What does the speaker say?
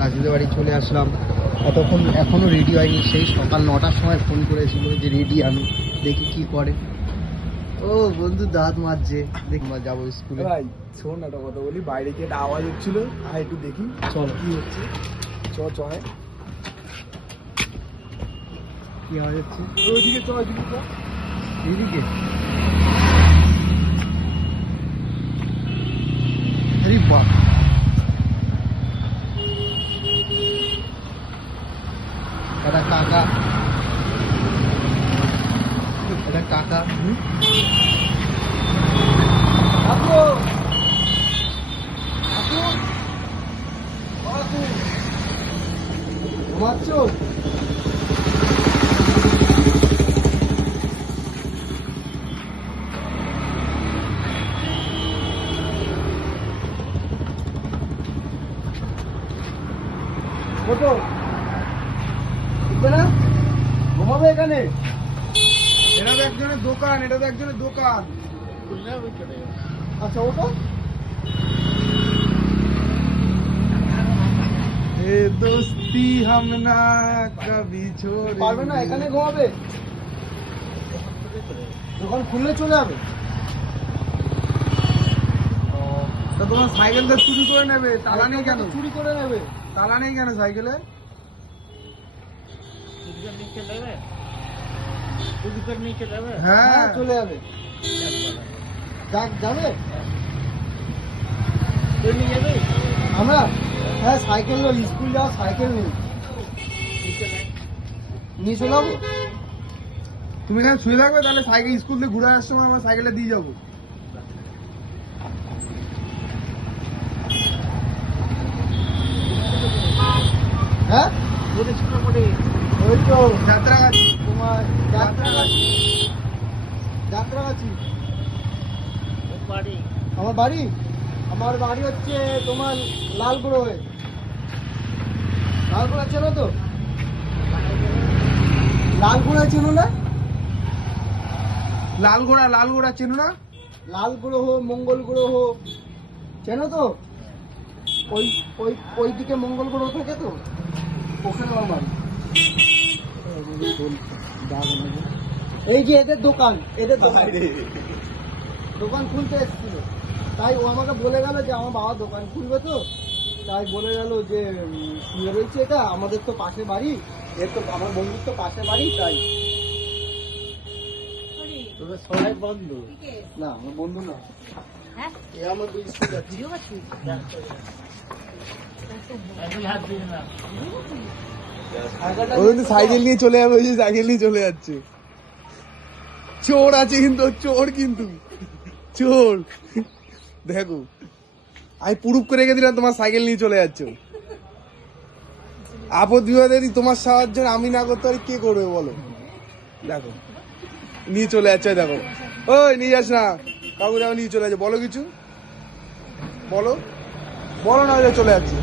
রাজুদের বাড়ি চলে আসলাম। ততক্ষণ এখনও রেডি হয়নি, সেই সকাল 9টার সময় ফোন করেছিল যে রেডি আমি, দেখি কি করে। ও বন্ধু দাঁত মারছে, দেখি যাবো স্কুলে। ভাই শোন একটা কথা বলি, বাইরে কি একটা আওয়াজ হচ্ছিল, আর একটু দেখি চলো কি হচ্ছে। চ চ হ্যাঁ, কি আওয়াজ হচ্ছে? ওইদিকে চ, ওইদিকে চ। এইদিকে? আরে বাহ, এটা কাকা, এটা কাকা। কাকু কাকু কাকু ঘুমাচ্ছ? কত উঠবে না? ঘুমাবে এখানে? এটা তো একজনের দোকান, এটা তো একজনের দোকান। আচ্ছা ওটা এ দোস্তি হাম না কবি ছোড়ে। পারবে না, এখানে ঘুমাবে। দোকান খুললে চলে যাবে। তা তোমার সাইকেলটা চুরি করে নেবে, তালা নেই কেন? চুরি করে নেবে। তালা নেই কেন সাইকেলে? হ্যাঁ হ্যাঁ চলে যাবে। যাবে আমরা? হ্যাঁ সাইকেল নেই, স্কুল যাওয়ার সাইকেল নেই, নিয়ে চলে যাবো। তুমি এখানে শুয়ে থাকবে, তাহলে সাইকেল স্কুল থেকে ঘুরে আসার সময় আমার সাইকেলে দিয়ে যাবো। হ্যাঁ ওই তো যাত্রাগাছি। তোমার যাত্রাগাছি। যাত্রাগাছি আমার বাড়ি। আমার বাড়ি হচ্ছে তোমার লালগোড়া হয়ে। লালগোড়া চেনো তো? লালগোড়া চেনো না? লালগোড়া, লালগোড়া চেনো না? লাল গ্রহ, মঙ্গল গ্রহ চেনো তো? ওই ওই ওই দিকে মঙ্গল গ্রহ থাকে তো, ওখানে আমার বাড়ি। এই যে এদের দোকান, এদের দোকান, দোকান খুলতে এসেছিল, তাই ও আমাকে বলে গেল যে আমার বাবা দোকান খুলবে তো, তাই বলে গেল যে শুয়ে রয়েছে এটা, আমাদের তো পাশে বাড়ি, এর তো আমার বন্ধুর তো পাশে বাড়ি, তাই। সবাই বন্ধ না আমার বন্ধু না, এ আমার দুই স্কুল যাচ্ছি। ও কিন্তু সাইকেল নিয়ে চলে যাবে, ওই যে সাইকেল নিয়ে চলে যাচ্ছে। চোর আছে কিন্তু, চোর কিন্তু, চোর। দেখো আমি প্রুফ করে রেখে দিলাম, তোমার সাইকেল নিয়ে চলে যাচ্ছ। আপদ বিপদে তোমার সাহায্য আমি না করতে পারি, কে করবে বলো? দেখো নিয়ে চলে যাচ্ছে, দেখো। ওই নিয়ে যাস না কাকু, দেখো নিয়ে চলে যাচ্ছে। বলো কিছু, বলো বলো, না চলে যাচ্ছে।